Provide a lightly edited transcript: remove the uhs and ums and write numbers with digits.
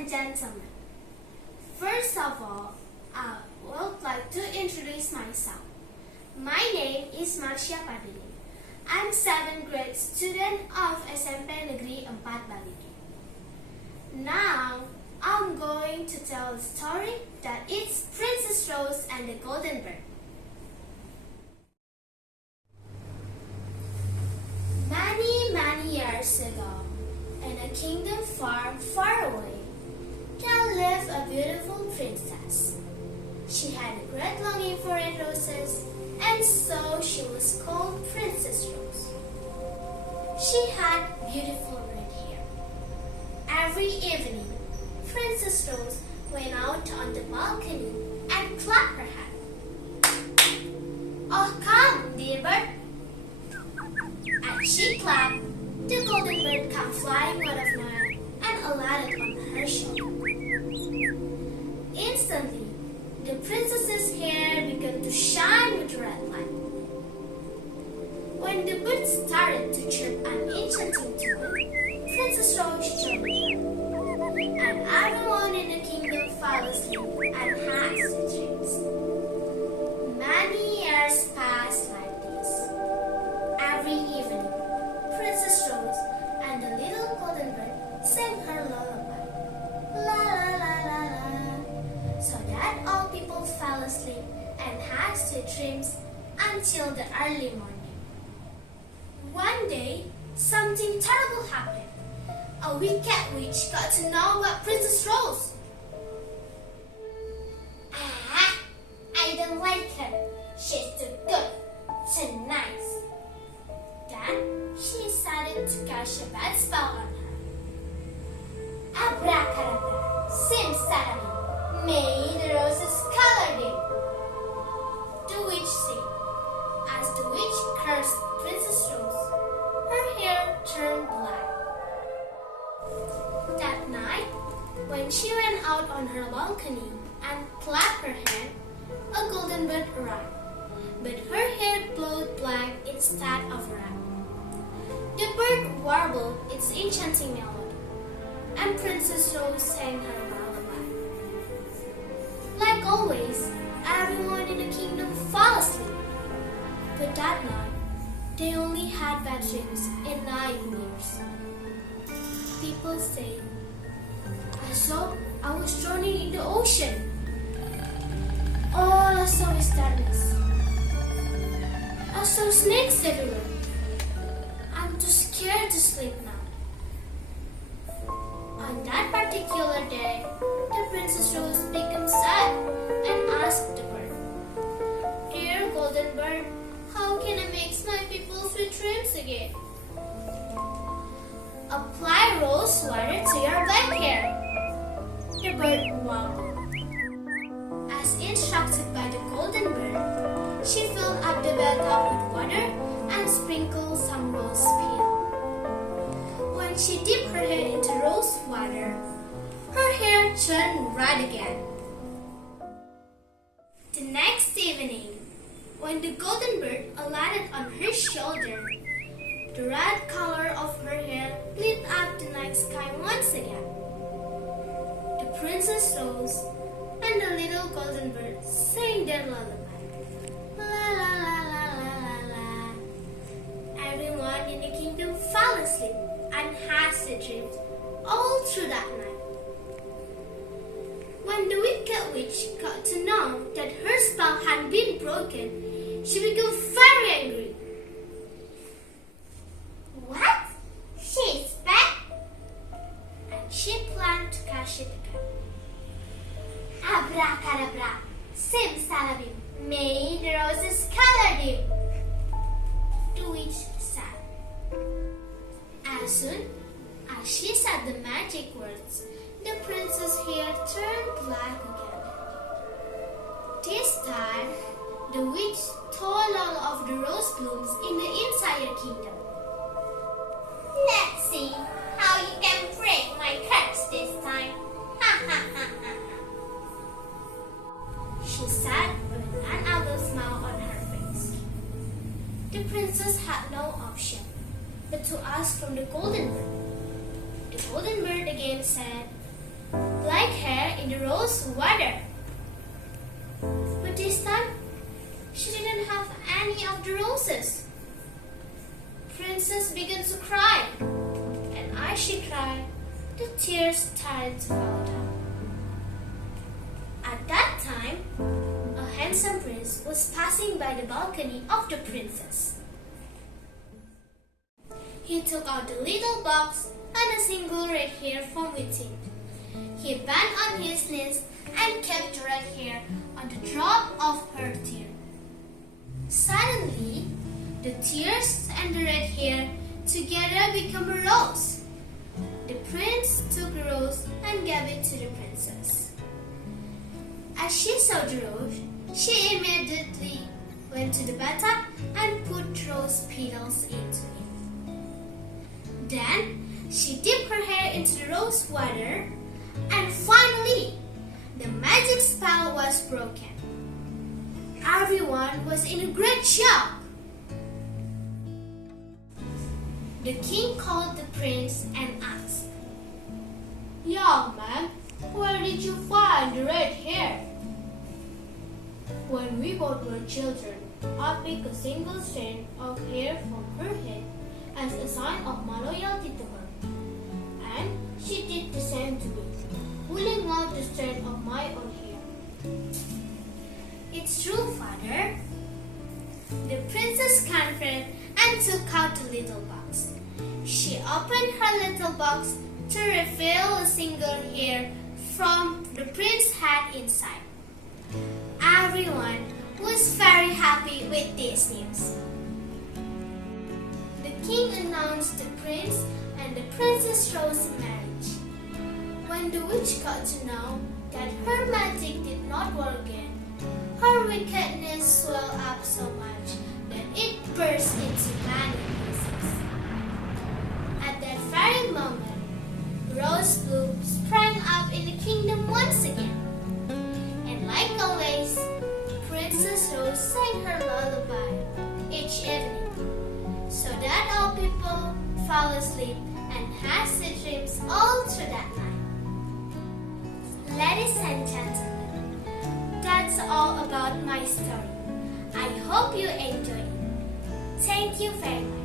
and gentlemen, first of all, I would like to introduce myself. My name is Marsya Pardede. I'm 7th grade student of SMP Negeri 4 Balige. Now, I'm going to tell a story that it's Princess Rose and the Golden Bird. Many years ago, in a kingdom far, far away, there lived a beautiful princess. She had a great longing for red roses, and so she was called Princess Rose. She had beautiful red hair. Every evening, Princess Rose went out on the balcony and clapped her hands. "Oh, come, dear bird." As she clapped, the golden bird came flying out of nowhere and alighted on her shoulder. Instantly, the princess's hair began to shine with red light. When the bird started to chirp an enchanting tune, Princess Rose joined her, and everyone in the kingdom fell asleep and had sweet dreams. Many years passed like this. Every evening, Princess Rose and the little golden bird sang her lullaby, la la la la la, so that all people fell asleep and had sweet dreams until the early morning. One day, something terrible happened. A wicked witch got to know about Princess Rose. I don't like her. She's too good, too nice. Then she decided to cast a bad spell on her. Abracadabra, simsalabim, may the roses color dim. The witch said. As the witch cursed Princess Rose, her hair turned black. That night, when she went out on her balcony and clapped her hand, a golden bird arrived, but her hair glowed black instead of red. The bird warbled its enchanting melody, and Princess Rose sang her lullaby. Like always, everyone in the kingdom fell asleep. But that night, they only had bad dreams and nightmares. People say, "I thought I was drowning in the ocean. All I saw is darkness. I saw snakes everywhere. I'm too scared to sleep now." On that particular day, the Princess Rose became sad and asked the bird, "Dear golden bird, how can I make my people sweet dreams again?" "Apply rose water to your black hair," the bird warbled. As instructed by the golden bird, she filled up the bathtub with water and sprinkled some rose peel. When she dipped her hair into rose water, her hair turned red again. The next evening, when the golden bird alighted on her shoulder, the red color of her hair lit up the night sky once again. The Princess Rose and the little golden bird sang their lullaby. La la la la la la la. Everyone in the kingdom fell asleep and had their dreams all through that night. When the wicked witch got to know that her spell had been broken, she became very angry. "What? She's back?" And she planned to catch it again. Abracadabra, simsalabim, may the roses color dim, the witch said. As soon as she said the magic words, the princess' hair turned black again. This time, the witch stole all of the rose blooms in the entire kingdom. "Let's see how you can break my curse this time. Ha ha ha ha ha," she said with an ugly smile on her face. The princess had no option but to ask from the golden bird. The golden bird again said, like hair in the rose water. But this time, she didn't have any of the roses. Princess began to cry, and as she cried, the tears started to fall down. At that time, a handsome prince was passing by the balcony of the princess. He took out the little box and a single red hair from within. He bent on his knees and kept the red hair on the drop of her tear. Suddenly, the tears and the red hair together became a rose. The prince took the rose and gave it to the princess. As she saw the rose, she immediately went to the bathtub and put rose petals into it. Then, she dipped her hair into the rose water, and finally, the magic spell was broken. Everyone was in a great shock. The king called the prince and asked, "Young man, where did you find the red hair?" "When we both were children, I picked a single strand of hair from her head as a sign of my loyalty to her. And she did the same to me, pulling out the strand of my own hair." "It's true, father." The princess confided and took out the little box. She opened her little box to reveal a single hair from the prince's head inside. Everyone was very happy with this news. The king announced the prince and the princess rose marriage. When the witch got to know that her magic did not work again, her wickedness swelled up so much that it burst into many pieces. At that very moment, Rose Bloom sprang up in the kingdom once again. And like always, Princess Rose sang her lullaby each evening, so that all people fell asleep and had sweet dreams all through that night. Ladies and gentlemen, that's all about my story. I hope you enjoyed it. Thank you very much.